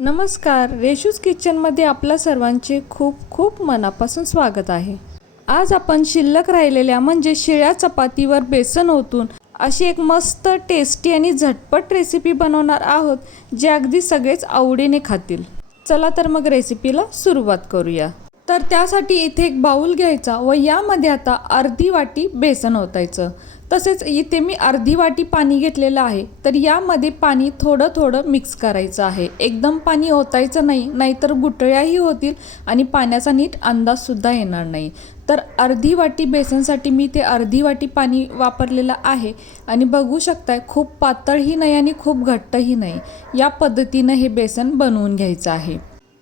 नमस्कार रेशूज किचनमध्ये आपल्या सर्वांचे खूप खूप मनापासून स्वागत आहे. आज आपण शिल्लक राहिलेल्या म्हणजे शिळ्या चपातीवर बेसन ओतून अशी एक मस्त टेस्टी आणि झटपट रेसिपी बनवणार आहोत जे अगदी सगळेच आवडीने खातील. चला तर मग रेसिपीला सुरुवात करूया. तर त्यासाठी इथे एक बाऊल घ्यायचा व यामध्ये आता अर्धी वाटी बेसन ओतायचं. तसेच इथे मी अर्धी वाटी पाणी घेतलेलं आहे तर यामध्ये पाणी थोडं थोडं मिक्स करायचं आहे. एकदम पाणी ओतायचं नाही नाहीतर गुटळ्याही होतील आणि पाण्याचा नीट अंदाजसुद्धा येणार नाही. तर अर्धी वाटी बेसनसाठी मी ते अर्धी वाटी पाणी वापरलेलं आहे आणि बघू शकताय खूप पातळही नाही आणि खूप घट्टही नाही. या पद्धतीनं हे बेसन बनवून घ्यायचं आहे.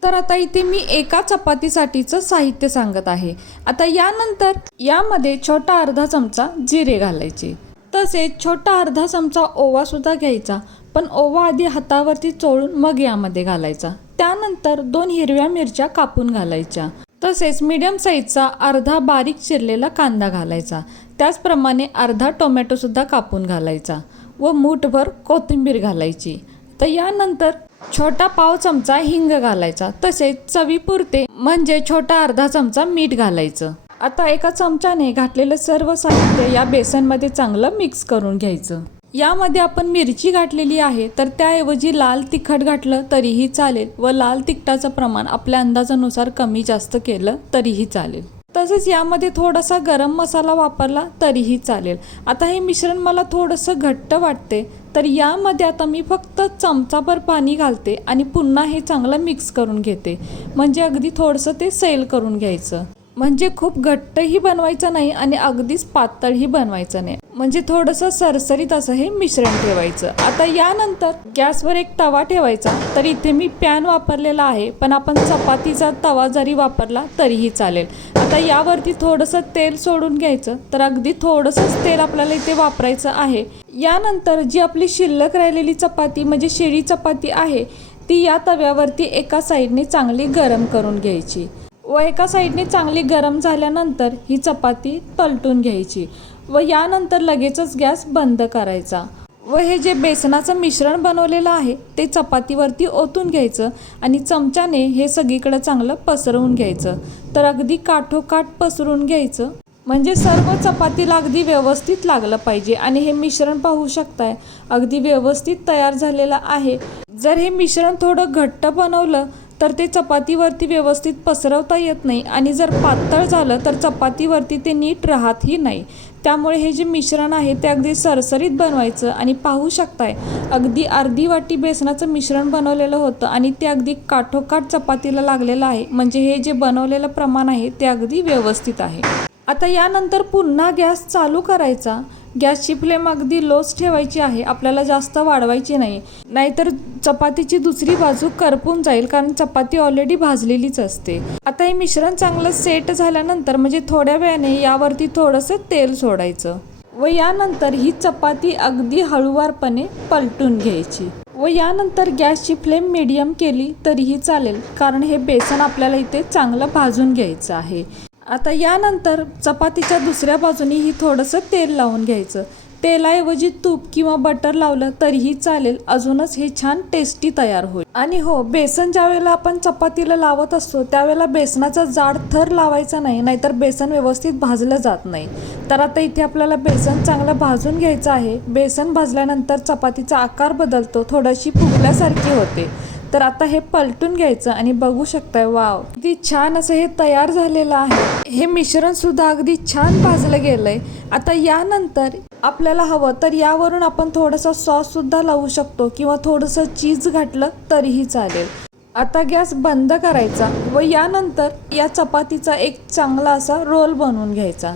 तर आता इथे मी एका चपातीसाठीचं साहित्य सांगत आहे. आता यानंतर यामध्ये छोटा अर्धा चमचा जिरे घालायचे. तसेच छोटा अर्धा चमचा ओवासुद्धा घ्यायचा पण ओवा आधी हातावरती चोळून मग यामध्ये घालायचा. त्यानंतर दोन हिरव्या मिरच्या कापून घालायच्या. तसेच मीडियम साईजचा अर्धा बारीक चिरलेला कांदा घालायचा. त्याचप्रमाणे अर्धा टोमॅटोसुद्धा कापून घालायचा व मूठभर कोथिंबीर घालायची. तर यानंतर छोटा पाव चमचा हिंग घालायचा तसेच चवीपुरते म्हणजे छोटा अर्धा चमचा मीठ घालायचं. आता एका चमच्याने घातलेलं सर्व साहित्य या बेसनमध्ये चांगलं मिक्स करून घ्यायचं. यामध्ये आपण मिरची घातलेली आहे तर त्याऐवजी लाल तिखट घातलं तरीही चालेल व लाल तिखटाचं प्रमाण आपल्या अंदाजानुसार कमी जास्त केलं तरीही चालेल. तसेच यामध्ये थोडासा गरम मसाला वापरला तरीही चालेल. आता हे मिश्रण मला थोडंसं घट्ट वाटते तर यामध्ये आता मी फक्त चमचाभर पाणी घालते आणि पुन्हा हे चांगलं मिक्स करून घेते. म्हणजे अगदी थोडंसं ते सैल करून घ्यायचं. म्हणजे खूप घट्टही बनवायचं नाही आणि अगदीच पातळही बनवायचं नाही. म्हणजे थोडंसं सरसरीत असं हे मिश्रण ठेवायचं. आता यानंतर गॅसवर एक तवा ठेवायचा. तर इथे मी पॅन वापरलेला आहे पण आपण चपातीचा तवा जरी वापरला तरीही चालेल. आता यावरती थोडंसं तेल सोडून घ्यायचं. तर अगदी थोडंसंच तेल आपल्याला इथे वापरायचं आहे. यानंतर जी आपली शिल्लक राहिलेली चपाती म्हणजे शिळी चपाती आहे ती या तव्यावरती एका साईडने चांगली गरम करून घ्यायची. व एका साईडने चांगली गरम झाल्यानंतर ही चपाती पलटून घ्यायची. व यानंतर लगेचच गॅस बंद करायचा. व हे जे बेसनाचं मिश्रण बनवलेलं आहे ते चपातीवरती ओतून घ्यायचं आणि चमच्याने हे सगळीकडं चांगलं पसरवून घ्यायचं. तर अगदी काठोकाठ पसरून घ्यायचं. म्हणजे सर्व चपातीला अगदी व्यवस्थित लागलं पाहिजे आणि हे मिश्रण पाहू शकताय अगदी व्यवस्थित तयार झालेलं आहे. जर हे मिश्रण थोडं घट्ट बनवलं तर ते चपातीवरती व्यवस्थित पसरवता येत नाही आणि जर पातळ झालं तर चपातीवरती ते नीट राहतही नाही. त्यामुळे हे जे मिश्रण आहे ते अगदी सरसरीत बनवायचं आणि पाहू शकताय अगदी अर्धी वाटी बेसनाचं मिश्रण बनवलेलं होतं आणि ते अगदी काठोकाठ चपातीला लागलेलं आहे. म्हणजे हे जे बनवलेलं प्रमाण आहे ते अगदी व्यवस्थित आहे. आता यानंतर पुन्हा गॅस चालू करायचा. गॅसची फ्लेम अगदी लोच ठेवायची आहे. आपल्याला जास्त वाढवायची नाही. नाहीतर चपातीची दुसरी बाजू करपून जाईल कारण चपाती ऑलरेडी भाजलेलीच असते. आता हे मिश्रण चांगलं सेट झाल्यानंतर म्हणजे थोड्या वेळाने यावरती थोडंसं तेल सोडायचं व यानंतर ही चपाती अगदी हळूवारपणे पलटून घ्यायची व यानंतर गॅसची फ्लेम मीडियम केली तरीही चालेल कारण हे बेसन आपल्याला इथे चांगलं भाजून घ्यायचं आहे. आता यानंतर चपातीच्या दुसऱ्या बाजूनी थोडंसं तेल लावून घ्यायचं. तेलाऐवजी तूप किंवा बटर लावलं तरीही चालेल. अजूनच हे छान टेस्टी तयार होईल. आणि हो बेसन ज्या वेळेला आपण चपातीला लावत असतो त्यावेळेला बेसनाचा जाड थर लावायचा नाही नाहीतर बेसन व्यवस्थित भाजलं जात नाही. तर आता इथे आपल्याला बेसन चांगलं भाजून घ्यायचं आहे. बेसन भाजल्यानंतर चपातीचा आकार बदलतो थोडीशी फुगल्यासारखी होते. तर आता हे पलटून घ्यायचं आणि बघू शकताय वाव. किती छान असं हे तयार झालेलं आहे. हे मिश्रण सुद्धा अगदी छान भाजलं गेलंय. आता यानंतर आपल्याला हवं तर यावरून आपण थोडासा सॉस सुद्धा लावू शकतो किंवा थोडंसं चीज घातलं तरीही चालेल. आता गॅस बंद करायचा व यानंतर या चपातीचा एक चांगला असा रोल बनवून घ्यायचा.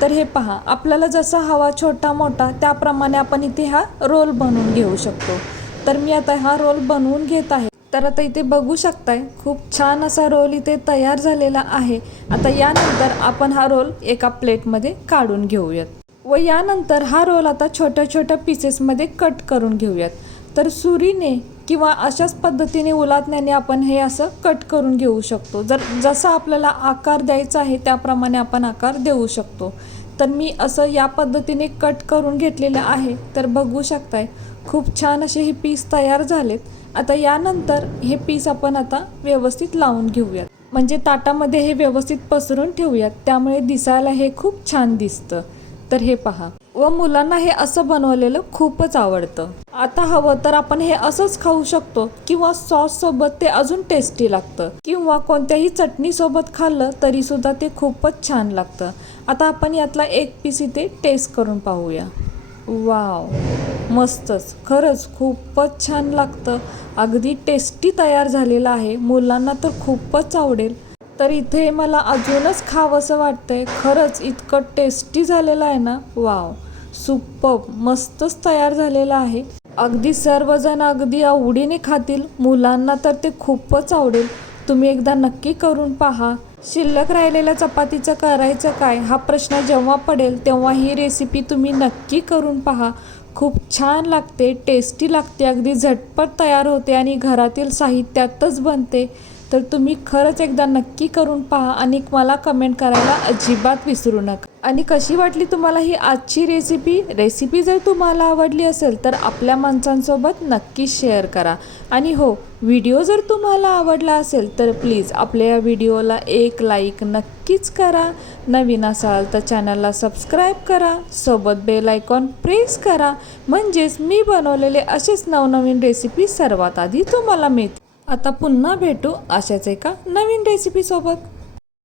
तर हे पहा आपल्याला जसा हवा छोटा मोठा त्याप्रमाणे आपण इथे हा रोल बनवून घेऊ शकतो. तर मी आता हा रोल बनवून घेत आहे. तर आता इथे बघू शकताय खूप छान असा रोल इथे तयार झालेला आहे. आता यानंतर आपण हा रोल एका प्लेटमध्ये काढून घेऊयात. व यानंतर हा रोल आता छोट्या छोट्या पीसेसमध्ये कट करून घेऊयात. तर सुरीने किंवा अशाच पद्धतीने उलाटण्याने आपण हे असं कट करून घेऊ शकतो. जर जसा आपल्याला आकार द्यायचा आहे त्याप्रमाणे आपण आकार देऊ शकतो. तर मी असं या पद्धतीने कट करून घेतलेलं आहे. तर बघू शकताय खूप छान असे हे पीस तयार झालेत. आता यानंतर हे पीस आपण आता व्यवस्थित लावून घेऊयात. म्हणजे ताटामध्ये हे व्यवस्थित पसरून ठेवूयात. त्यामुळे दिसायला हे खूप छान दिसतं. तर हे पहा. व मुलांना हे असं बनवलेलं खूपच आवडतं. आता हवं तर आपण हे असंच खाऊ शकतो किंवा सॉस सोबत ते अजून टेस्टी लागतं. किंवा कोणत्याही चटणी सोबत खाल्लं तरी सुद्धा ते खूपच छान लागतं. आता आपण यातला एक पीस इथे टेस्ट करून पाहूया. वाव मस्तच. खरंच खूपच छान लागतं. अगदी टेस्टी तयार झालेलं आहे. मुलांना तर खूपच आवडेल. तर इथे मला अजूनच खावंसं वाटतंय. खरंच इतकं टेस्टी झालेलं आहे ना? वाव सुप्पब मस्तच तयार झालेलं आहे. अगदी सर्वजण अगदी आवडीने खातील. मुलांना तर ते खूपच आवडेल. तुम्ही एकदा नक्की करून पहा. शिल्लक राहिलेल्या चपातीचं करायचं काय? हा प्रश्न जेव्हा पडेल तेव्हा ही रेसिपी तुम्ही नक्की करून पहा. खूप छान लागते टेस्टी लागते अगदी झटपट तयार होते आणि घरातील साहित्यातच बनते. तर तुम्ही खरंच एकदा नक्की करून पहा आणि मला कमेंट करायला अजिबात विसरू नका. आणि कशी वाटली तुम्हाला ही आजची रेसिपी रेसिपी जर तुम्हाला आवडली असेल तर आपल्या माणसांसोबत नक्की शेअर करा. आणि हो व्हिडिओ जर तुम्हाला आवडला असेल तर प्लीज आपल्या या व्हिडिओला एक लाईक नक्कीच करा. नवीन असाल तर चॅनलला सबस्क्राईब करा. सोबत बेल आयकॉन प्रेस करा. म्हणजेच मी बनवलेले असेच नवनवीन रेसिपी सर्वात आधी तुम्हाला मिळते आता पुन्हा भेटू अशाच एका नवीन रेसिपीसोबत